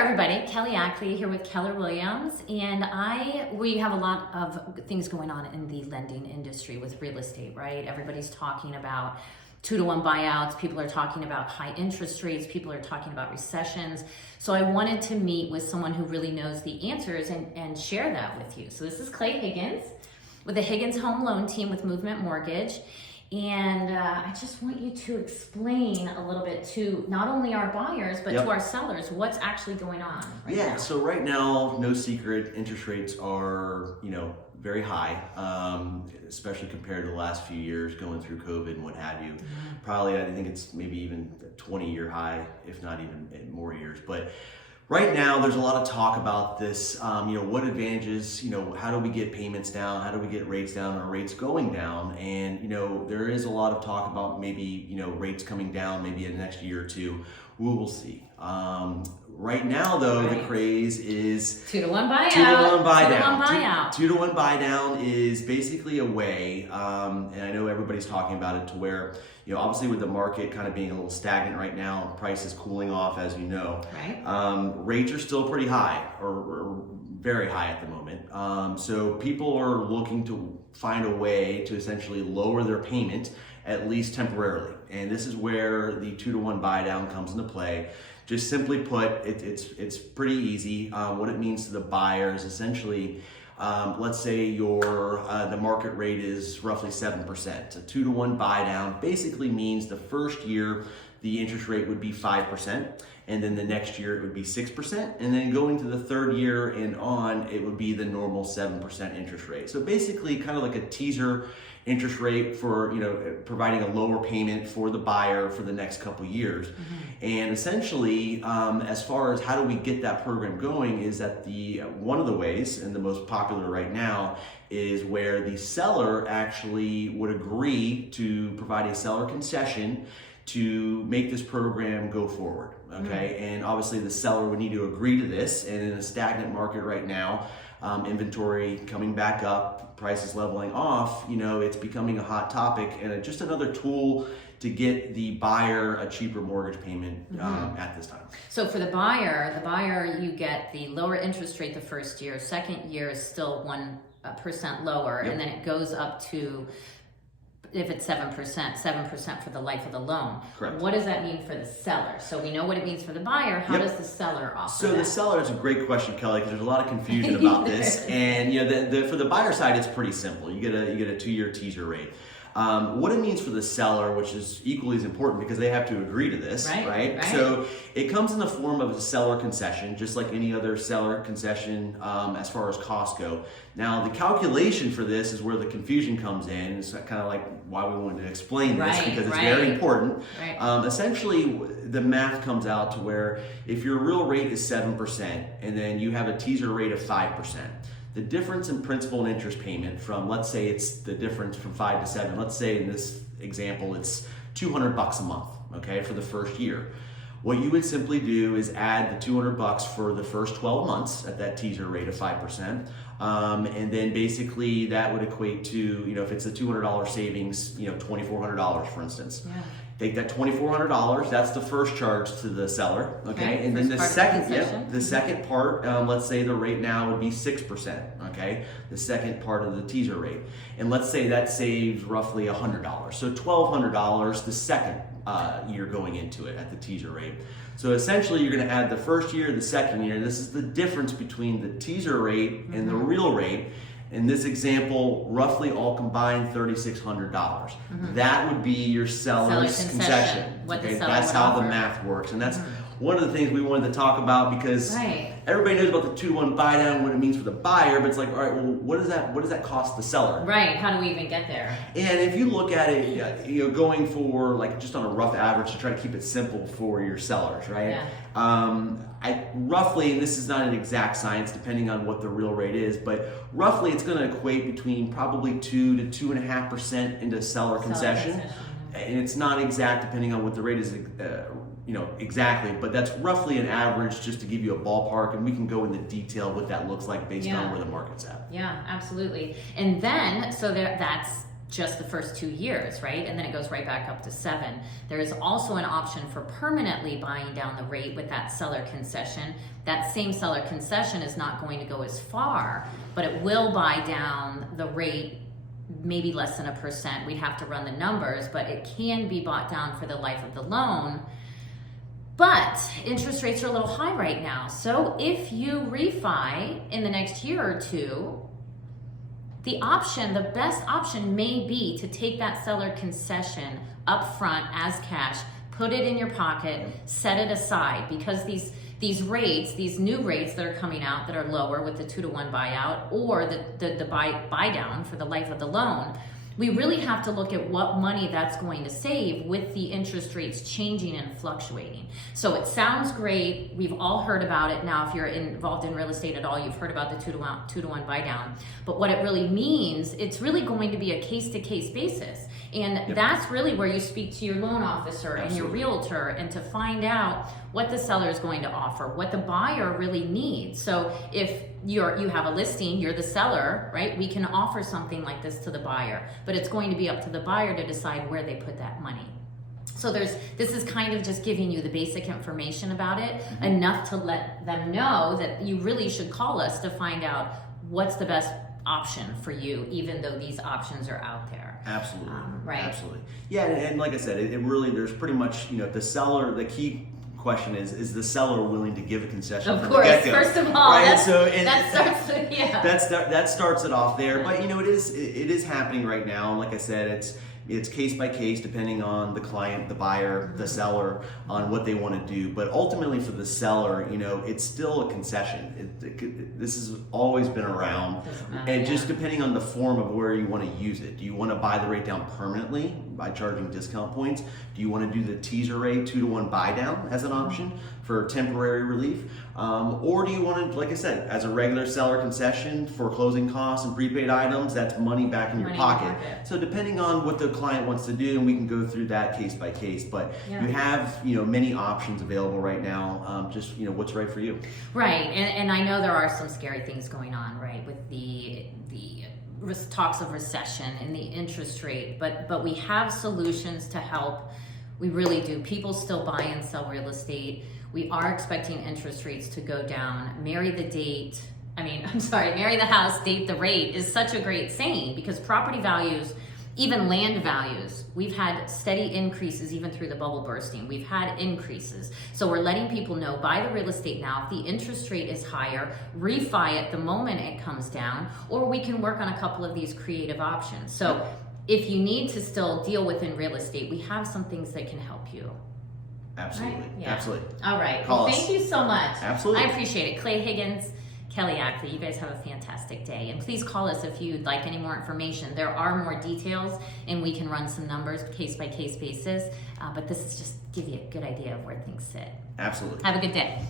there, everybody. Kelly Ackley here with Keller Williams, and we have a lot of things going on in the lending industry with real estate, right? Everybody's talking about 2-to-1 buyouts. People are talking about high interest rates. People are talking about recessions. So I wanted to meet with someone who really knows the answers and share that with you. So this is Clay Higgins with the Higgins Home Loan Team with Movement Mortgage. And I just want you to explain a little bit to not only our buyers, but to our sellers, what's actually going on right now. So right now, no secret, interest rates are, very high, especially compared to the last few years going through COVID and what have you. Probably, I think it's maybe even a 20-year high, if not even more years. But right now, there's a lot of talk about this, what advantages, how do we get payments down? How do we get rates down? Are rates going down? And, there is a lot of talk about maybe, rates coming down maybe in the next year or two. We will see. Right now, though, the craze is 2-to-1 buyout. 2-to-1 buy down. 2-to-1 buyout. 2-to-1 buy down is basically a way, and I know everybody's talking about it to where, obviously with the market kind of being a little stagnant right now, prices cooling off, as you know. Right. Rates are still pretty high, or very high at the moment. So people are looking to find a way to essentially lower their payment, at least temporarily. And this is where the 2-to-1 buy down comes into play. Just simply put, it's pretty easy. What it means to the buyer is essentially, let's say the market rate is roughly 7%. A 2-to-1 buy down basically means the first year the interest rate would be 5%, and then the next year it would be 6%, and then going to the third year and on, it would be the normal 7% interest rate. So basically kind of like a teaser interest rate for, providing a lower payment for the buyer for the next couple years. And essentially, as far as how do we get that program going, is that one of the ways, and the most popular right now, is where the seller actually would agree to provide a seller concession to make this program go forward, okay? And obviously the seller would need to agree to this, and in a stagnant market right now, inventory coming back up, prices leveling off, it's becoming a hot topic and just another tool to get the buyer a cheaper mortgage payment at this time. So for the buyer, you get the lower interest rate the first year. Second year is still 1% lower, and then it goes up to, if it's 7% for the life of the loan. Correct. What does that mean for the seller? So we know what it means for the buyer. How does the seller offer that? The seller is a great question, Kelly, because there's a lot of confusion about this. And for the buyer side, it's pretty simple. You get a 2-year teaser rate. What it means for the seller, which is equally as important because they have to agree to this, right? So it comes in the form of a seller concession, just like any other seller concession as far as costs go. Now, the calculation for this is where the confusion comes in. It's kind of like why we wanted to explain this, because it's very important. Essentially, the math comes out to where if your real rate is 7% and then you have a teaser rate of 5%, the difference in principal and interest payment from, let's say it's the difference from 5 to 7, let's say in this example it's $200 a month, okay, for the first year. What you would simply do is add the $200 for the first 12 months at that teaser rate of 5%, and then basically that would equate to, if it's a $200 savings, $2,400 for instance. Take that $2,400, that's the first charge to the seller, okay? And then the second part, let's say the rate now would be 6%, okay? The second part of the teaser rate. And let's say that saves roughly $100. So $1,200 the second year going into it at the teaser rate. So essentially you're gonna add the first year, the second year. This is the difference between the teaser rate and the real rate. In this example, roughly all combined $3,600. That would be your seller's concession. Okay? That's how the math works. And that's one of the things we wanted to talk about, because everybody knows about the 2-to-1 buy down, what it means for the buyer, but it's like, all right, well, what does that cost the seller? Right, how do we even get there? And if you look at it, going for like just on a rough average to try to keep it simple for your sellers, right? Roughly, and this is not an exact science depending on what the real rate is, but roughly it's going to equate between probably 2 to 2.5% into seller concession. And it's not exact depending on what the rate is, exactly, but that's roughly an average, just to give you a ballpark, and we can go into detail what that looks like based on where the market's at. Yeah, absolutely. And then, so that's just the first 2 years, right? And then it goes right back up to 7. There is also an option for permanently buying down the rate with that seller concession. That same seller concession is not going to go as far, but it will buy down the rate maybe less than 1%. We'd have to run the numbers, but it can be bought down for the life of the loan. But interest rates are a little high right now. So if you refi in the next year or two, the best option may be to take that seller concession up front as cash, put it in your pocket, set it aside, because these rates, these new rates that are coming out that are lower with the 2-to-1 buyout or the buy down for the life of the loan, we really have to look at what money that's going to save with the interest rates changing and fluctuating. So it sounds great. We've all heard about it. Now, if you're involved in real estate at all, you've heard about the 2-to-1 buy down. But what it really means, it's really going to be a case-to-case basis. And that's really where you speak to your loan officer and your realtor, and to find out what the seller is going to offer, what the buyer really needs. So if you have a listing, you're the seller, right? We can offer something like this to the buyer, but it's going to be up to the buyer to decide where they put that money. So this is kind of just giving you the basic information about it, enough to let them know that you really should call us to find out what's the best option for you, even though these options are out there. Absolutely. Right. Absolutely. Yeah, and like I said, it really, there's pretty much, the seller, the key question is the seller willing to give a concession Of from course, the get-go? first of all, right? that starts it off there. But it is happening right now. And like I said, it's case by case, depending on the client, the buyer, the seller, on what they want to do. But ultimately, for the seller, it's still a concession. This has always been around, and just depending on the form of where you want to use it. Do you want to buy the rate down permanently by charging discount points? Do you want to do the teaser rate 2-to-1 buy down as an option for temporary relief? Or do you want to, like I said, as a regular seller concession for closing costs and prepaid items, that's money back in your pocket. So depending on what the client wants to do, and we can go through that case by case, but you have many options available right now. Just what's right for you. Right, and I know there are some scary things going on, right, with the talks of recession and the interest rate, but we have solutions to help. We really do. People still buy and sell real estate. We are expecting interest rates to go down. Marry the house, date the rate is such a great saying, because property values, even land values, we've had steady increases even through the bubble bursting. We've had increases. So we're letting people know, buy the real estate now. If the interest rate is higher, refi it the moment it comes down, or we can work on a couple of these creative options. So if you need to still deal within real estate, we have some things that can help you. Absolutely. Right? Yeah. Absolutely. All right. Call us. Thank you so much. Absolutely. I appreciate it. Clay Higgins, Kelly Ackley, you guys have a fantastic day. And please call us if you'd like any more information. There are more details, and we can run some numbers case by case basis. But this is just give you a good idea of where things sit. Absolutely. Have a good day.